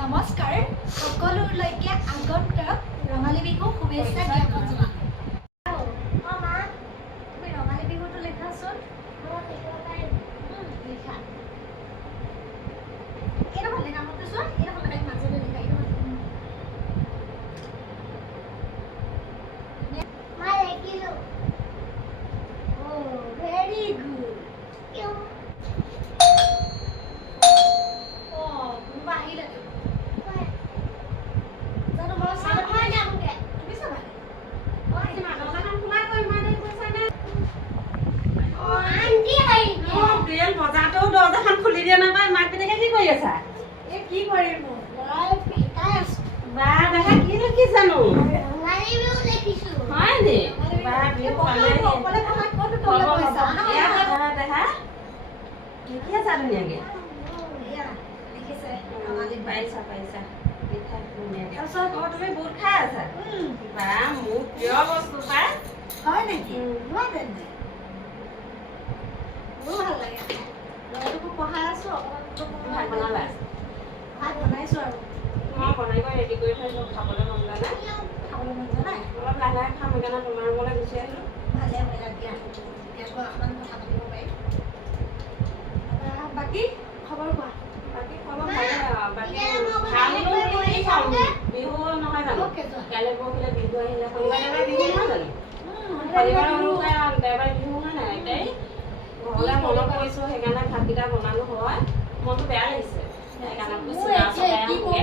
নমস্কাৰ সকলোলৈকে আগন্তুক ৰঙালী বিহু শুভেচ্ছা জ্ঞাপন জনালোঁ। অঁ মা, তুমি ৰঙালী বিহুটো লিখাচোন। লিখা এইডোখৰ লিখা মতে চোন, এইডোখৰ লিখা মাজলৈ লিখা এইডোখৰ মই লিখিলোঁ। অ' ভেৰি গুড। কোনোবা আহিলে জানো মই চাব যামগে। তুমি চাবা দৰজাখন খুলি দিয়া নাপায়। মাক পিতেকে কি কৰি আছা? এই কি কৰিম ল'ৰাই শিকাই আছো। বা দেখা কি লিখিছানো? ৰঙালী বিহু লিখিছো। হয় নি? বা বিহু পালেহি। অকলে তোমাক ক'ত তলে কৈছা? দেখা লিখি আছা ধুনীয়াকে। এয়া লিখিছে ৰঙালী বিহু। পাৰিছা পাৰিছা লিখা ধুনীয়াকে। তাৰপিছত তুমি বুট খাই আছা? বা মোৰ প্ৰিয় বস্তু পাই। হয় নেকি? লোৱা তেন্তে। মোৰো ভাল লাগে। ল'ৰাটোকো পঢ়াই আছো। ভাত বনালা? ভাত বনাইছো আৰু মই বনাই কৰি ৰেডি কৰি থৈছো। খাবলৈ মন যোৱা নাই। খাবলৈ মন যোৱা নাই? অলপ লাহে লাহে খাম সেইকাৰণে তোমাৰ ৰুমলৈ গুচি আহিলোঁ। ভালে কৰিলা দিয়া। এতিয়া আকৌ অকণমান কথা পাতিব পাৰিম। বাকী খবৰ কোৱা? বাকী খবৰ ভালেই আৰু। বাকী ভালনো কি ক'ম? বিহু নহয় জানো? কাইলৈ পৰহিলে বিহু আহিলে। শনিবাৰে দেওবাৰে বিহু নহয় জানো? শনিবাৰে উৰুকা দেওবাৰে বিহু হয় নাই? তাই ঘৰলৈ মনত পৰিছোঁ সেইকাৰণে ভাতকেইটা বনালোঁ হয়। মনটো বেয়া লাগিছে সেইকাৰণে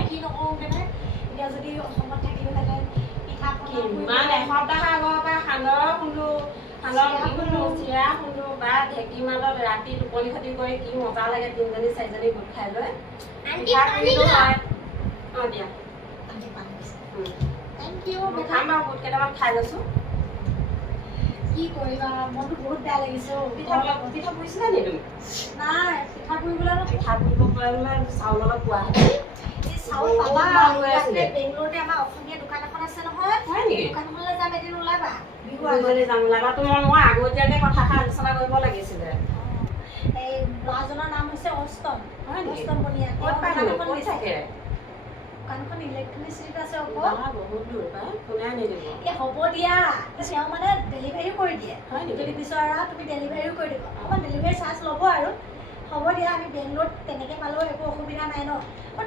কি নকওঁ কেনে এতিয়া যদি অসমত থাকিলোহেঁতেন পিঠা কিমান এসপ্তাহ আগৰ পৰা সান্দৰ খুন্দো, সান্দৰ খুন্দো, চিৰা খুন্দো বা ঢেঁকী মাজত ৰাতি টোপনি ক্ষতি কৰি কি মজা লাগে তিনিজনী চাৰিজনী গোট খাই লৈ পিঠা খুন্দিলো হয়। অঁ দিয়া খাম বাৰু বুট কেইটামান খাই লৈছোঁ। কি কৰিবা মনটো বহুত বেয়া লাগিছে। পিঠা পুৰিছিলা নি তুমি? নাই পিঠা পুৰিবলৈ পিঠা পুৰিব পাৰিলে চাউল অলপ পোৱা চাউল পাবা। বেংগলৰতে আমাৰ অসমীয়া দোকান এখন আছে নহয়। হয় নেকি? দোকানখনলৈ যাম এদিন ওলাবা। বিহু যাম ওলাবা। তোমাৰ মই আগতীয়াকৈ কথাষাৰ আলোচনা কৰিব লাগিছিলে। এই ল'ৰাজনৰ নাম হৈছে অষ্টম। হয় নেকি? অষ্টম বনিয়া। ক'ত থাকে? দোকানখন ইলেক্ট্ৰিচিটিত আছে আকৌ। বহুত দূৰ পায়। কোনে আনি দিব? এই হ'ব দিয়া। তেওঁ মানে ডেলিভাৰীও কৰি দিয়ে। হয় নেকি? যদি বিচৰা তুমি ডেলিভাৰীও কৰি দিব। অকণমান ডেলিভাৰী চাৰ্জ ল'ব আৰু। হ'ব দিয়া। আমি বেংগলোৰত তেনেকৈ পালেও একো অসুবিধা নাই ন।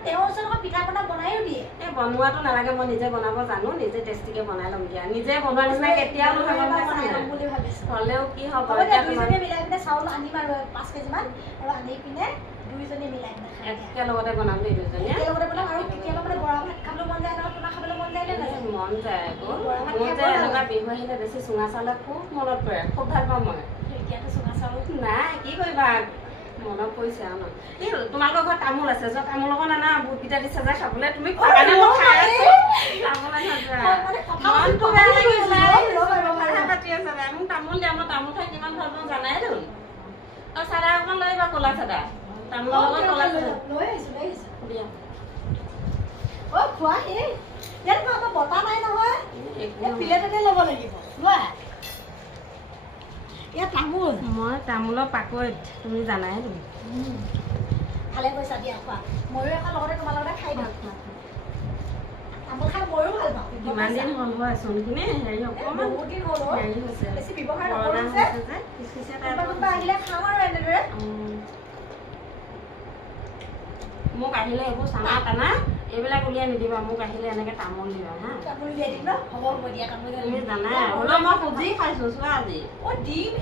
তেওঁৰ ওচৰত আকৌ পিঠা পনা বনায়ো দিয়ে। এই বনোৱাটো নালাগে। মই নিজে বনাব জানো। নিজে টেষ্টিকে বনাই ল'ম দিয়া। নিজে বনোৱা নিচিনা কেতিয়াও নহয় বনাই ল'ম বুলি ভাবিছোঁ। হ'লেও কি হ'ব? দুইজনীয়ে মিলাই পিনে চাউল আনিম আৰু 5 কেজিমান আৰু আনি পিনে দুইজনীয়ে মিলাই পিনে একেলগতে বনাম দেই দুইজনীয়ে। একেলগতে বনাম আৰু কেতিয়াবা মানে বৰা ভাত খাবলৈ মন যায় নহয়। তোমাৰ খাবলৈ মন যায় নে নাযায়? মন যায় আকৌ। মোৰ যে এনেকুৱা বিহু আহিলে বেছি চুঙা চাউলে খুব মনত পৰে। খুব ভাল পাওঁ মই। এতিয়াতো চুঙা চাউল নাই কি কৰিবা মনত পৰিছে আৰু ন। এই তোমালোকৰ ঘৰত তামোল আছে য'ত তামোল অকণ আনা বুটকেইটা দিছে যে খাবলৈ। তুমি খোৱাৰ কাৰণে মই খাই আছো। তামোল মনটো বেয়া লাগিছে। কথা পাতি আছে মোক তামোল দিয়া। মই তামোল খাই কিমান ভাল পাওঁ জানাই দেখোন। আৰু চাদা অকণ লৈ আহিবা ক'লা চাদা। তামোলৰ লগত ক'লা চাদা লৈ আহিছো দিয়া। অ' খোৱা এই ইয়াত আমাৰ বটা নাই নহয়। প্লেটতে ল'ব লাগিব। লোৱা ইয়াত তামোল। মই তামোলৰ পাকৈত তুমি জানাই তুমি। ভালে কৈছা দিয়া খোৱা। ময়ো এখন লগতে তোমাৰ লগতে খাই দিম। তামোল খাই ময়ো ভাল পাওঁ। কিমান দিন হ'ল হয় চোনখিনি হেৰি অকণমান বহুত দিন হ'ল হেৰি হৈছে বেছি ব্যৱহাৰ কৰোণা নকৰোঁ যে হৈছে যে খিচখিচিয়া কোনোবা আহিলে খাম আৰু এনেদৰে। মোক আহিলে এইবোৰ চানা টানা এইবিলাক উলিয়াই নিদিবা। মোক আহিলে এনেকৈ তামোল দিবা হা। তামোল উলিয়াই দিম ন? হ'ব দিয়া তামোল তুমি জানাই হ'লেও মই খুজি খাইছোঁ চোৱা আজি। অ' দিম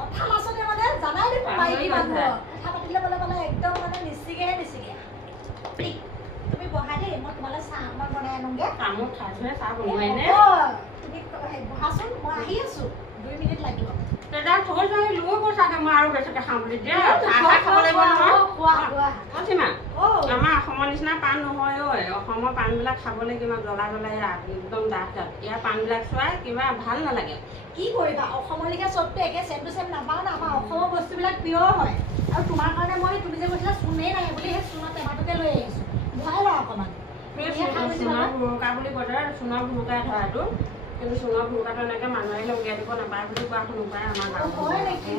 কথা নাচতে মানে জানাই দেখোন মাইকী মানুহ কথা পাতিলে মানে একদম মানে নিচিগে। তুমি বহা দেই। মই তোমালৈ চাহ অকণমান বনাই আনোগৈ। তামোল খাই থৈ চাহ বনোৱাই নে? তুমি বহাচোন মই আহি আছোঁ। 2 মিনিট লাগিব। তেতিয়া থৈ থৈ লৈ গৈছাগে মই আৰু বেছিকৈ খাম বুলি দিয়া। চাহ খাব লাগিব নহয়। সীমা আমাৰ অসমৰ নিচিনা পাণ নহয় ঐ। অসমৰ পাণবিলাক খাবলৈ কিমান জ্বলা জ্বলাই একদম ডাঠ ডাঠ। ইয়াৰ পাণবিলাক চোৱাই কিবা ভাল নালাগে। কি কৰিবা অসমৰ লেখীয়া চবটো একে চেম টু চেম নাপাওঁ না। আমাৰ অসমৰ বস্তুবিলাক পিয়ৰ হয়। আৰু তোমাৰ কাৰণে মই তুমি যে কৈছিলা চূণেই নাই বুলি সেই চূণৰ টেমাটোকে লৈ আহিছোঁ। ভৰাই লওঁ অকণমান। চূণৰ ভুৰুকা বুলি কয় চূণৰ ভুৰুকা ধৰাটো কিন্তু সোণৰ ভূকাটো এনেকৈ মানুহে উলিয়াই দিব নাপায় বুলি কোৱা শুনোপায় আমাৰ হয় নেকি?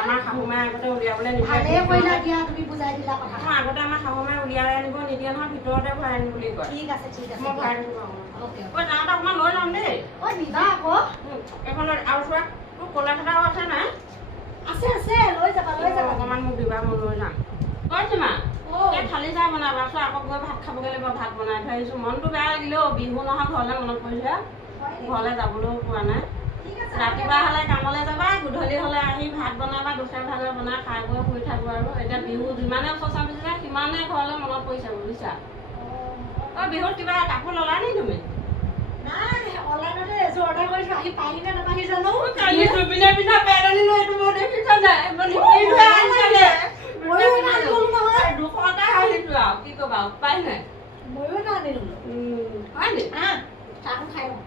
আমাৰ শাহুমাই আগতে উলিয়াবলৈ ভালেই কৰিলা দিয়া, তুমি বুজাই দিলা কথাটো। আগতে আমাৰ শাহুমাই উলিয়াই আনিব নিদিয়ে নহয়, ভিতৰতে ভৰাই আনিম বুলি কয়। ঠিক আছে মই ভৰাই দিব অ'কে ঐ যাওঁতে অকণমান লৈ যাম দেই। ঐ নিবা আকৌ। এখন আৰু চোৱা তোৰ ক'লা থকাও আছে নাই? আছে লৈ যাবা অকণমান মোক দিবা, মই লৈ যাম। ঐ সীমা এই খালি চাহ বনাবা চোৱা, আকৌ গৈ ভাত খাবগৈ লাগিব। ভাত বনাই থৈ আহিছোঁ। মনটো বেয়া লাগিলেও বিহু নহয় ঘৰলৈ মনত পৰিছে, ঘৰলৈ যাবলৈও পোৱা নাই। ৰাতিপুৱা হ'লে কামলৈ যাবা, গধূলি হ'লে আহি ভাত বনাবা, দুখাৰ ভাগৰ বনাই খাই বৈ শুই থাকোঁ আৰু। এতিয়া বিহু যিমানে ওচৰ চাপিছে সিমানে ঘৰলৈ মনত পৰিছে বুজিছা। অ' বিহুত কিবা কাপোৰ ল'লা নি তুমি? নাই, অনলাইনতে এযোৰ অৰ্ডাৰ কৰিছোঁ, আহি পাহি নে নাপাহি জানো। কালি জুবিনে পিন্ধা পেণ্ট আনিলো, এইটো মই দেখিছা নাই? ময়ো এটা আনিলো নহয়। 200টা আহিছোঁ আৰু কি ক'বা, উপায় নাই। ময়ো এটা আনিলো। হয় নি? চাহখন খাই লওঁ।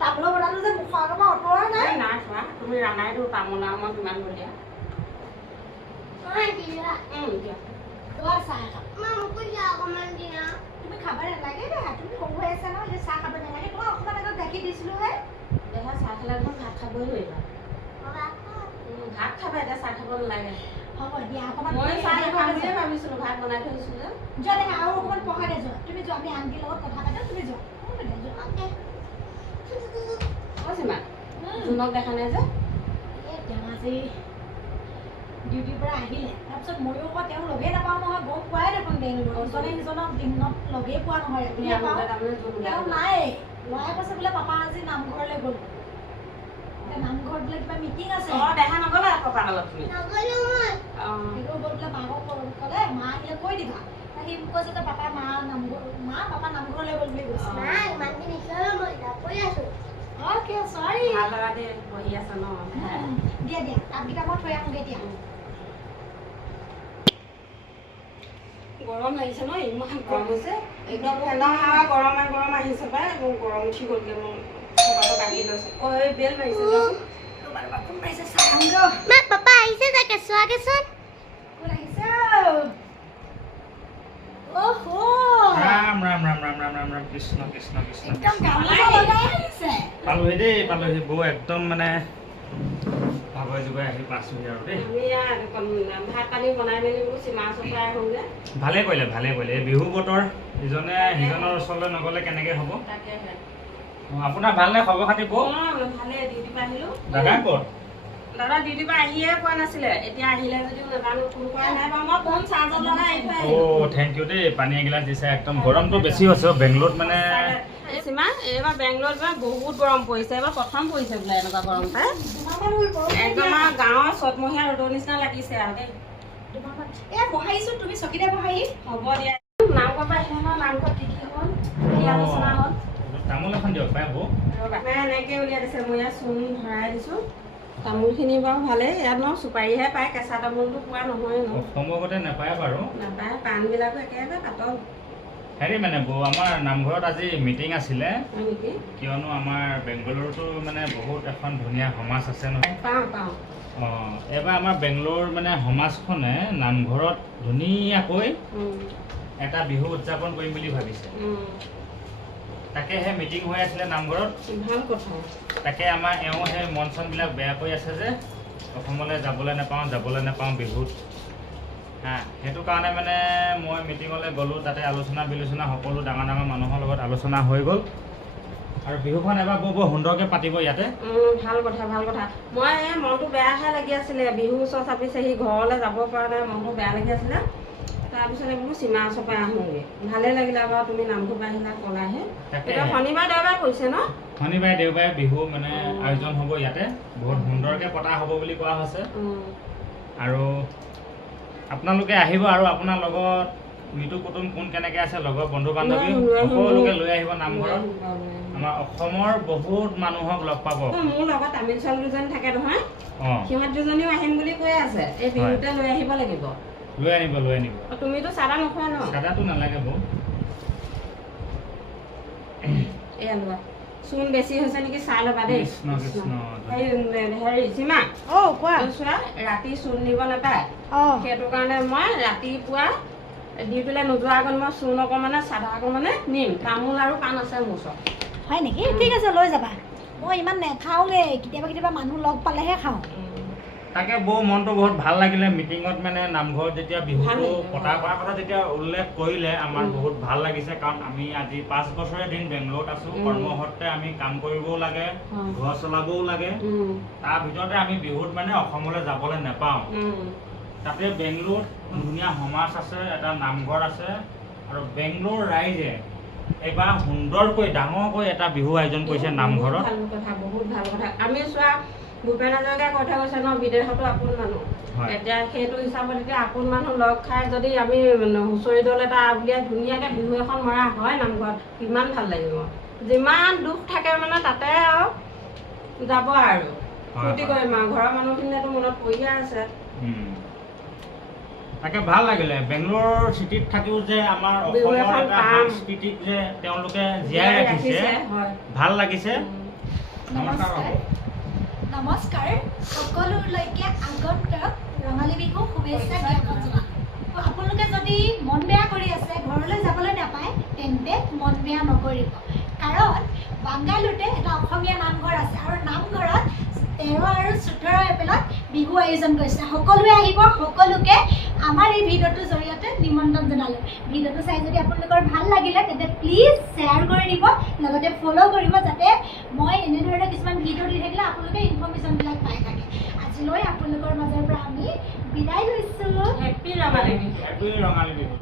তামোলৰ বনালো যে মুখৰ আগৰ পৰা অঁতৰা নাই। নাই চোৱা, তুমি ৰানাইতো তামোল আৰু মই কিমান বলিয়া। দিয়া। লোৱা চাহ একাপ। তুমি খাব নালাগে দে, তুমি সৰু হৈ আছা ন, এতিয়া চাহ খাব নালাগে। তোমাক অকণমান আগত গাখীৰ দিছিলোহে। দেহা চাহ খালে দেখোন ভাত খাবই নোৱাৰিবা। ভাত খাবা, এতিয়া চাহ খাব নালাগে। হ'ব দিয়া, অকণমান মই চাহ খাম বুলিয়ে ভাবিছিলোঁ, ভাত বনাই থৈছোঁ যে। যোৱা দেহা, আৰু অকণমান পঢ়াই দে যোৱা। তুমি যোৱা, আমি আন্টিৰ লগত কথা পাতো, তুমি যোৱা। সীমা জোনক দেখা নাই যে? ধেমাজি ডিউটিৰ পৰা আহিলে, তাৰপিছত ময়ো আকৌ তেওঁ লগেই নাপাওঁ নহয়, গম পোৱাই দেখোন ইজনে সিজনক দিনত লগেই পোৱা নহয়। তেওঁ নাই, ল'ৰাই কৈছে বোলে পাপা আজি নামঘৰলৈ গ'ল। এতিয়া নামঘৰত বোলে কিবা মিটিং আছে। দেখা নগ'লা পাপা লগত তুমি? সেইটো গ'ল বোলে মাকক ক'লে, মা আহিলে কৈ দিবা। সি মোক কৈছে যে পাপা পাপা নামঘৰলৈ গ'ল বুলি কৈছে। অ'কে, চৰি। ভাল লগা দেই, বহি আছা ন? দিয়া কাপকেইটা মই থৈ আহোঁগৈ দিয়া। গৰম লাগিছে ন, ইমান গৰম হৈছে। একদম ফেনৰ হাৱা গৰম আহিছে পাই, গৰম উঠি গ'লগৈ। মই বাঢ়ি লৈছোঁ। ঐ বেল মাৰিছে পাপা আহিছে চাগে, চোৱাগেচোন। কোন আহিছে? অ'হো, ৰাম ৰাম ৰাম ৰাম ৰাম ৰাম ৰাম কৃষ্ণ কৃষ্ণ কৃষ্ণ একদম গামোচা লগাই আহিছে। পালোহি দেই, পালোহি বৌ একদম মানে ভাগৰে জোগৰে আহি পাইছোহি আৰু দেই। আমি ভাত পানী বনাই মেলি বোলো সীমা ওচৰলৈ আহোঁগৈ। ভালে কৰিলে। এই বিহু বতৰ, ইজনে সিজনৰ ওচৰলৈ নগ'লে কেনেকৈ হ'ব? তাকেহে। আপোনাৰ ভালনে খবৰ খাতি বৌ? ভালেই, ডিউটিৰ পৰা আহিলোঁ। দাদা ক'ত? দাদা ডিউটিৰ পৰা আহিয়ে পোৱা নাছিলে, এতিয়া আহিলে যদিও নাজানো, ফোন কৰা নাই বাৰু। মই ফোন চাৰ্জত লগাই আহি থৈ আহিলোঁ। থেংক ইউ দেই, পানী এগিলাচ দিছে। একদম গৰমটো বেছি হৈছে বেংগলোৰত মানে। সীমা এইবাৰ বেংগলোৰত বহুত গৰম পৰিছে, এবাৰ প্ৰথম পৰিছে বোলে এনেকুৱা গৰম পাই। একদম আমাৰ গাঁৱৰ চ'তমহীয়া ৰ'দৰ নিচিনা লাগিছে আৰু দেই। বহাইছো, তুমি চকীতে বহাই। হ'ব দিয়া। নামঘৰ পৰা আহিলে নহয়, নামঘৰত কি হ'ল, কি আলোচনা হ'ল? তামোল এখন দিয়ক পাই বৌ। এনেকৈ উলিয়াই দিছে, মই ইয়াত চূণ ভৰাই দিছোঁ। তামোলখিনি বাৰু ভালেই, ইয়াত ন চুপাৰীহে পায়, কেঁচা তামোলটো পোৱা নহয় ন। সম্ভৱতে নাপায় বাৰু। নাপায়, পাণবিলাকো একেবাৰে পাতল। হেৰি মানে বৌ, আমাৰ নামঘৰত আজি মিটিং আছিলে। হয় নেকি? কিয়নো আমাৰ বেংগলোৰতো মানে বহুত এখন ধুনীয়া সমাজ আছে নহয়। পাওঁ। এইবাৰ আমাৰ বেংগলোৰ মানে সমাজখনে নামঘৰত ধুনীয়াকৈ এটা বিহু উদযাপন কৰিম বুলি ভাবিছে। তাকেহে মিটিং হৈ আছিলে নামঘৰত। ভাল কথা। তাকে আমাৰ এওঁ সেই মন চনবিলাক বেয়া কৰি আছে যে, অসমলৈ যাবলৈ নাপাওঁ বিহুত। সেইটো কাৰণে মানে মই মিটিঙলৈ গ'লোঁ, তাতে আলোচনা বিলোচনা সকলো ডাঙৰ মানুহৰ লগত আলোচনা হৈ গ'ল। আৰু বিহুখন এবাৰ বৰ সুন্দৰকৈ পাতিব ইয়াতে। ভাল কথা। মই মনটো বেয়াহে লাগি আছিলে, বিহু ওচৰ চাপিছে, সি ঘৰলৈ যাব পৰা নাই, মনটো বেয়া লাগি আছিলে। তাৰপিছতে বোলো সীমা ওচৰৰ পৰা আহোঁগৈ। ভালেই লাগিলে বাৰু, তুমি নামঘৰ পৰা আহিলা ক'লাহে। এতিয়া শনিবাৰ দেওবাৰ পৰিছে ন? শনিবাৰে দেওবাৰে বিহু মানে আয়োজন হ'ব ইয়াতে, বহুত সুন্দৰকৈ পতা হ'ব বুলি কোৱা হৈছে। আৰু আপোনালোকে আহিব, আৰু আপোনাৰ লগত মিতু কুটুম কোন কেনেকৈ আছে, লগৰ বন্ধু বান্ধৱী সকলোকে লৈ আহিব নামঘৰত। আমাৰ অসমৰ বহুত মানুহক লগ পাব। মোৰ লগত তামিল ছোৱালী দুজনী থাকে নহয়, সিহঁত দুজনীও আহিম বুলি কৈ আছে। এই বিহুতে লৈ আহিব লাগিব। লৈ আনিব। তুমিতো চাদা নোখোৱা ন? চাদাটো নালাগে বৌ। এয়া লোৱা, চূণ বেছি হৈছে নেকি চাই ল'বা দেই। কৃষ্ণ হেৰি সীমা, কোৱা। চোৱা ৰাতি চূণ নিব নাপায়, সেইটো কাৰণে মই ৰাতিপুৱা ডিউটিলৈ নোযোৱাৰ আগত মই চূণ অকণমানে চাদা অকণমানে নিম। তামোল আৰু পাণ আছে মোৰ ওচৰত, হয় নেকি ঠিক আছে লৈ যাবা মই ইমান নাখাওঁগে কেতিয়াবা মানুহ লগ পালেহে খাওঁ তাকে বৌ মনটো বহুত ভাল লাগিলে মিটিঙত মানে নামঘৰত যেতিয়া বিহুটো পতা কথা যেতিয়া উল্লেখ কৰিলে আমাৰ বহুত ভাল লাগিছে কাৰণ আমি আজি 5 বছৰীয়া দিন বেংগলোৰত আছো কৰ্মসূত্ৰে আমি কাম কৰিবও লাগে ঘৰ চলাবও লাগে তাৰ ভিতৰতে আমি বিহুত মানে অসমলৈ যাবলৈ নাপাওঁ তাতে বেংগলোৰত ধুনীয়া সমাজ আছে এটা নামঘৰ আছে আৰু বেংগলোৰ ৰাইজে এবাৰ সুন্দৰকৈ ডাঙৰকৈ এটা বিহু আয়োজন কৰিছে নামঘৰত বহুত ভাল কথা আমি চোৱা ভূপেন হাজৰিকাই কথা কৈছে ন বিদেশতো আপোন মানুহ এতিয়া সেইটো হিচাপত এতিয়া আপোন মানুহ লগ খাই যদি আমি হুঁচৰি দল এটা উলিয়াই ধুনীয়াকৈ বিহু এখন মৰা হয় নামঘৰত কিমান ভাল লাগিব যিমান দুখ থাকে মানে তাতে আৰু যাব আৰু ফূৰ্তি কৰিম আৰু ঘৰৰ মানুহখিনিয়েতো মনত পৰিয়ে আছে তাকে ভাল লাগিলে বেংগলোৰ চিটিত থাকিও যে আমাৰ অসমৰ এটা সংস্কৃতিক যে তেওঁলোকে জীয়াই ৰাখিছে ভাল লাগিছে নমস্কাৰ সকলোলৈকে আগন্তক ৰঙালী বিহু শুভেচ্ছা জ্ঞাপন জনালোঁ আপোনালোকে যদি মন বেয়া কৰি আছে ঘৰলৈ যাবলৈ নাপায় তেন্তে মন বেয়া নকৰিব কাৰণ বাংগালুৰুতে এটা অসমীয়া নামঘৰ আছে আৰু নামঘৰত 13 আৰু 14 এপ্ৰিলত বিহু আয়োজন কৰিছে সকলোৱে আহিব সকলোকে আমাৰ এই ভিডিঅ'টোৰ জৰিয়তে নিমন্ত্ৰণ জনালোঁ ভিডিঅ'টো চাই যদি আপোনালোকৰ ভাল লাগিলে তেন্তে প্লিজ শ্বেয়াৰ কৰি দিব লগতে ফ'ল' কৰিব যাতে মই এনেধৰণৰ কিছুমান ভিডিঅ' দি থাকিলে আপোনালোকে ইনফৰ্মেশ্যনবিলাক পাই থাকে আজিলৈ আপোনালোকৰ মাজৰ পৰা আমি বিদায় লৈছোঁ হেপী ৰঙালী বিহু